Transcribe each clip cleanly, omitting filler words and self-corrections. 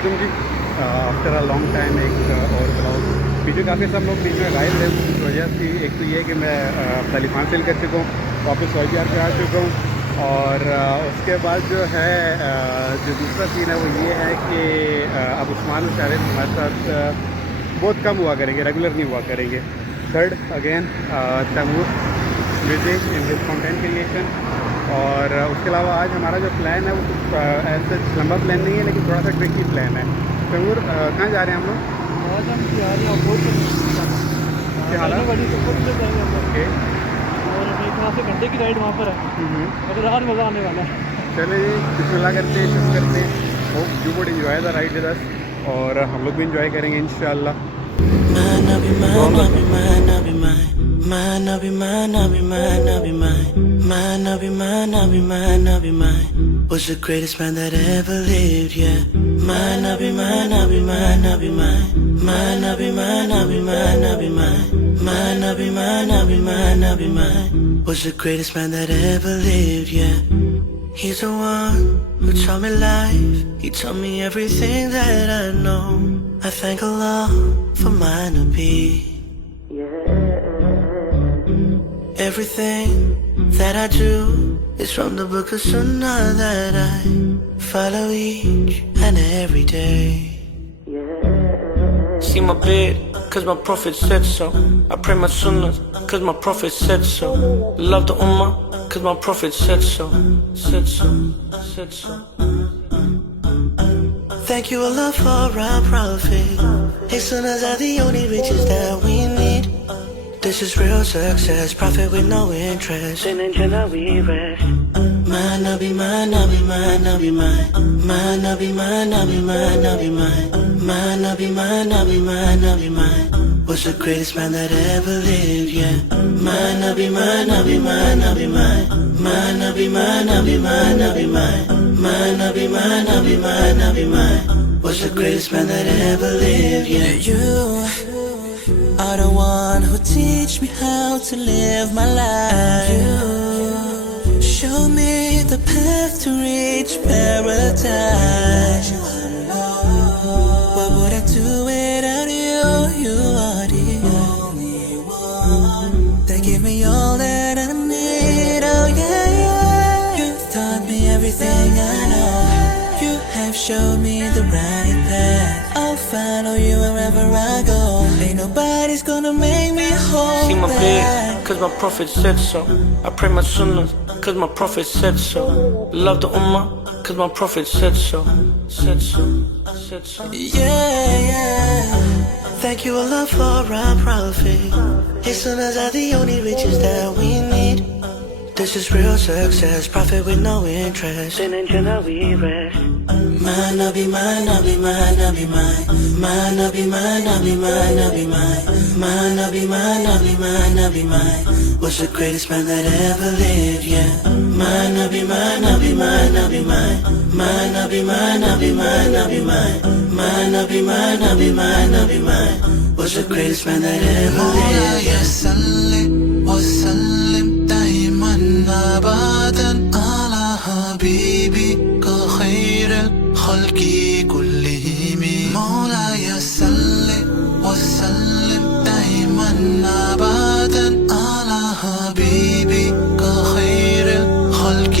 वालेकुम जी। After a long time एक और ब्लॉग पीछे काफ़ी सब लोग बीच में गायब रहे। उस वजह से एक तो ये कि मैं तालिबान सेल कर चुका हूँ, वापस वाईपीआर पे आ चुका हूँ। और उसके बाद जो है जो दूसरा सीन है वो ये है कि अब उस्मान और शारिद हमारे साथ बहुत कम हुआ करेंगे, रेगुलर नहीं हुआ करेंगे। Third again Taimur busy in this content creation. और उसके अलावा आज हमारा जो प्लान है वो ऐसा लंबा प्लान नहीं है, लेकिन थोड़ा सा ट्रिकी प्लान है। तैमूर कहाँ जा रहे हैं हम लोग? आज हम जा रहे हैं offroad क्या हाल है? बड़ी सपोर्ट से जाएंगे हम लोग। ओके, और मेरे ख्याल से घंटे की राइड वहाँ पर है, मगर आज मज़ा आने वाला है। चले जी बिस्मिल्लाह करते हैं, शुरू करते हैं। Hope you would enjoy the ride with us, और हम लोग भी इंजॉय करेंगे इंशाल्लाह। Was the greatest man that ever lived, yeah. Mine, I'll be mine, I'll be mine, I'll be mine. Mine, I'll be mine, I'll be mine, I'll be mine. Mine, I'll be mine, I'll be mine, I'll be mine. Was the greatest man that ever lived, yeah. He's the one who taught me life. He taught me everything that I know. I thank Allah for my Nabi. Everything that I do is from the book of Sunnah that I follow each and every day. See my bed, cause my prophet said so. I pray my sunnahs, cause my prophet said so. Love the ummah, cause my prophet said so. Said so, said so. Thank you Allah for our prophet. His sunnahs are the only riches that we need. This is real success, profit with no interest. In Jannah we rest. Mine, I'll be mine, I'll be mine, I'll be mine. Mine, I'll be mine, I'll be mine, I'll be mine. Mine, I'll be mine, I'll be mine, I'll be mine. Was the greatest man that ever lived, yeah. Mine, I'll be mine, I'll be mine, I'll be mine. Mine, I'll be mine, I'll be mine, I'll be mine. Mine, I'll be mine, I'll be mine, I'll be mine. Was the greatest man that ever lived, yeah. You are the one who teach me how to live my life. You show me the path to reach paradise. What would I do without you? You are the only one that give me all that I need. Oh yeah, yeah. You taught me everything I know. You have shown me the right path. I'll follow you wherever I go. Ain't nobody's gonna make me whole. See my bed, cause my prophet said so. I pray my sunnahs, cause my prophet said so. Love the ummah, cause my prophet said so. Said so, said so. Yeah, yeah. Thank you Allah for our prophet. His sunnahs are the only riches that we need. This is real success, profit with no interest. In Jannah we rest. Mine, I'll be mine, I'll be mine, I'll be mine. Mine, I'll be mine, I'll be mine, I'll be mine. Mine, I'll be mine, I'll be mine, I'll be mine. Was the greatest man that ever lived, yeah. Mine, I'll be mine, I'll be mine, I'll be mine. Mine, I'll be mine, I'll be mine, I'll be mine. Mine, I'll be mine, I'll be mine, I'll be mine. Was the greatest man that ever lived, yeah. Salli wa sallim daiman abadan ala habibika khairil khalqi kullihim. مولاي صل وسلم دائما ابدا على حبيبك خير الخلق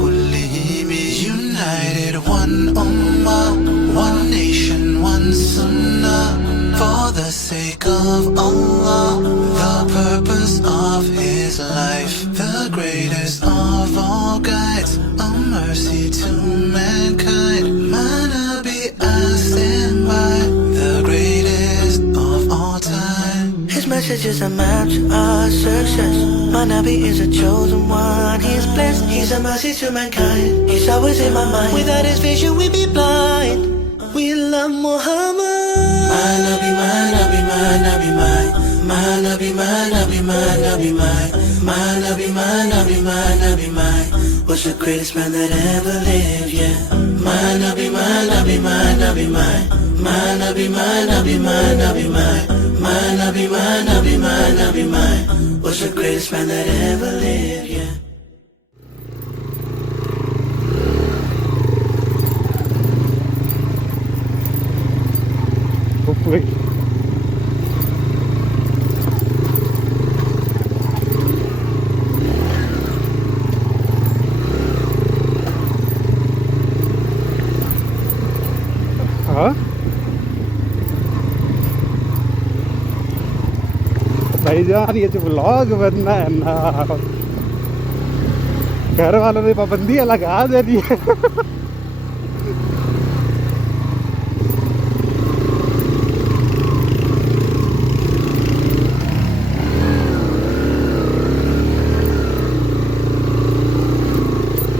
كلهم. United, one ummah, one nation, one sunnah, for the sake of Allah, the purpose of His life, the greatest of all guides, a mercy to mankind. My Nabi, I stand by, the greatest of all time. His message is a map to our success. My Nabi is a chosen one. He's blessed, he's a mercy to mankind. He's always in my mind. Without his vision we'd be blind. We love Muhammad. My Nabi, my Nabi, my Nabi, my Nabi, my Nabi, my Nabi, my Nabi, my Nabi, my Nabi, was the greatest man that ever lived, yeah. My Nabi, my Nabi, my Nabi, my Nabi, my Nabi, my Nabi, my Nabi, my Nabi, my Nabi, was the greatest man that ever lived, yeah. Hopefully. हाँ भाईजान, ये जो vlog बनना है ना, घर वालों ने पाबंदियाँ लगा दे दी है।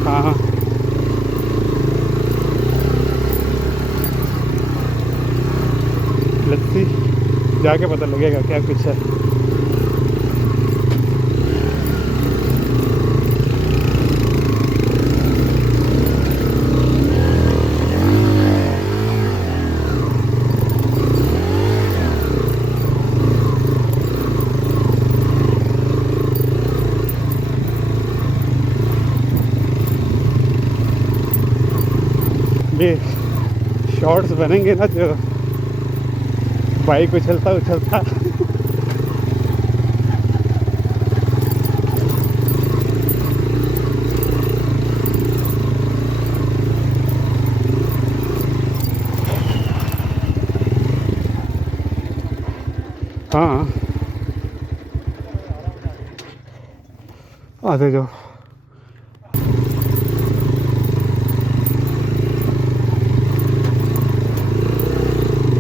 हाँ लस्सी जाके पता लगेगा क्या कुछ है। ये शॉर्ट्स बनेंगे ना जो बाइक उछलता उछलता। हाँ आते जाओ।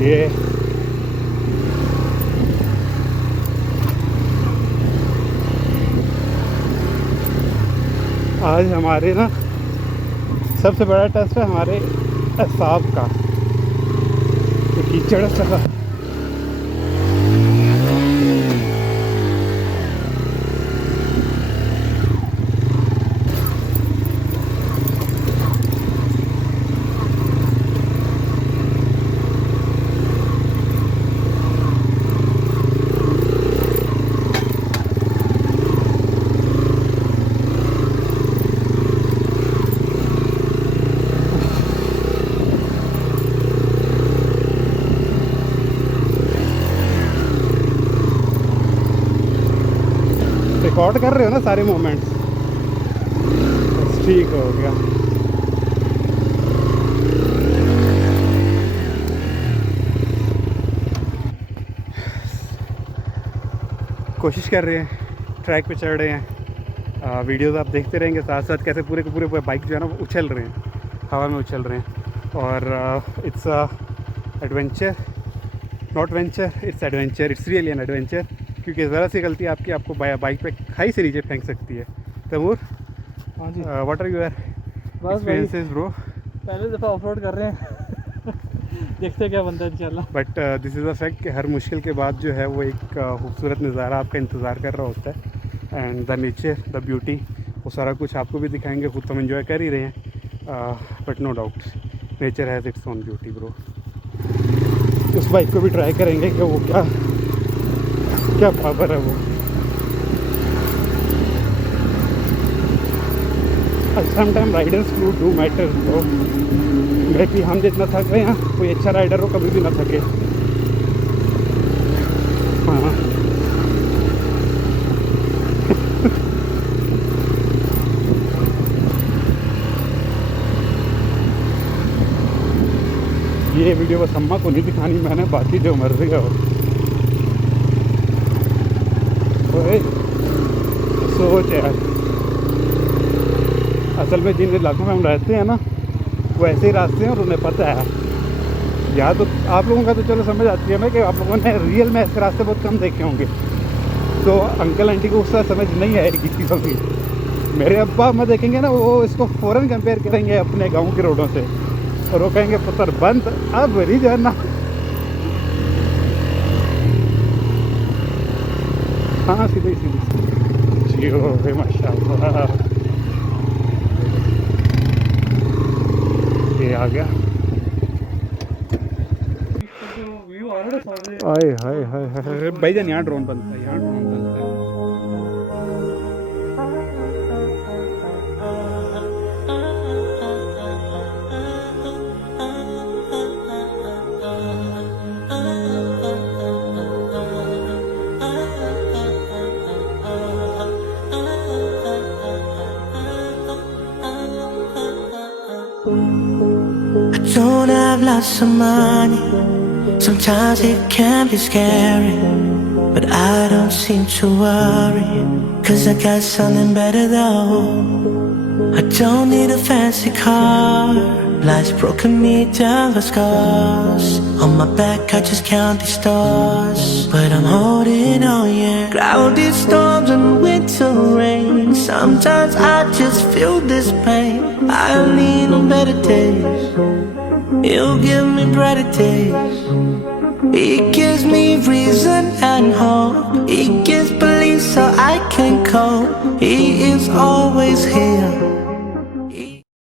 ये आज हमारे ना सबसे बड़ा टेस्ट है हमारे एसाब का, तो कीचड़ सा। रिकॉर्ड कर रहे हो ना सारे मोमेंट्स? ठीक हो गया। कोशिश कर रहे हैं, ट्रैक पे चढ़ रहे हैं। वीडियोस आप देखते रहेंगे साथ साथ कैसे पूरे के पूरे बाइक जो है ना वो उछल रहे हैं, हवा में उछल रहे हैं। और it's adventure, not venture, it's adventure. It's really an adventure, क्योंकि ज़रा सी गलती आपकी आपको बाइक पे खाई से नीचे फेंक सकती है। तैमूर, हाँ जी, what are your experiences bro? पहले दफ़ा ऑफरोड कर रहे हैं। देखते क्या बनता है इंशाल्लाह। But this is a fact कि हर मुश्किल के बाद जो है वो एक खूबसूरत नज़ारा आपका इंतज़ार कर रहा होता है। And the nature, the beauty, वो सारा कुछ आपको भी दिखाएंगे। खुद तो हम इन्जॉय कर ही रहे हैं, but no doubt nature has its own beauty bro. उस बाइक को भी ट्राई करेंगे कि वो क्या पावर है वो। Sometime Riders flu do matter तो मे भी हम जितना थक रहे हैं कोई अच्छा राइडर हो कभी भी ना थके। हाँ ये वीडियो बस अम्मा को नहीं दिखानी मैंने, बाकी जो मर्जी है सोच यार। असल में जिन इलाकों में हम रहते हैं ना वो ऐसे ही रास्ते हैं और उन्हें पता है। या तो आप लोगों का तो चलो समझ आती है मैं कि आप लोगों ने रियल में ऐसे रास्ते बहुत कम देखे होंगे, तो अंकल आंटी को उसका समझ नहीं आएगी चीज़ों की। मेरे अब्बा अम्मा देखेंगे ना वो इसको फ़ौरन कंपेयर करेंगे अपने गाँव के रोडों से और वो कहेंगे पुत्र बंद अब नहीं जाना। हाँ सीधे सीधे जी हो गए माशाल्लाह। ये आ गया। आए हाय हाय हाय भाईजान, यहाँ ड्रोन बनता है, यहाँ ड्रोन बनता है। got some money. Sometimes it can be scary, but I don't seem to worry, 'cause I got something better though. I don't need a fancy car. Life's broken me down with scars. On my back I just count these stars, but I'm holding on, yeah. Cloudy storms and winter rain. Sometimes I just feel this pain. I need on better days. You'll give me brighter days. It gives me reason and hope. It gives belief so I can cope. He is always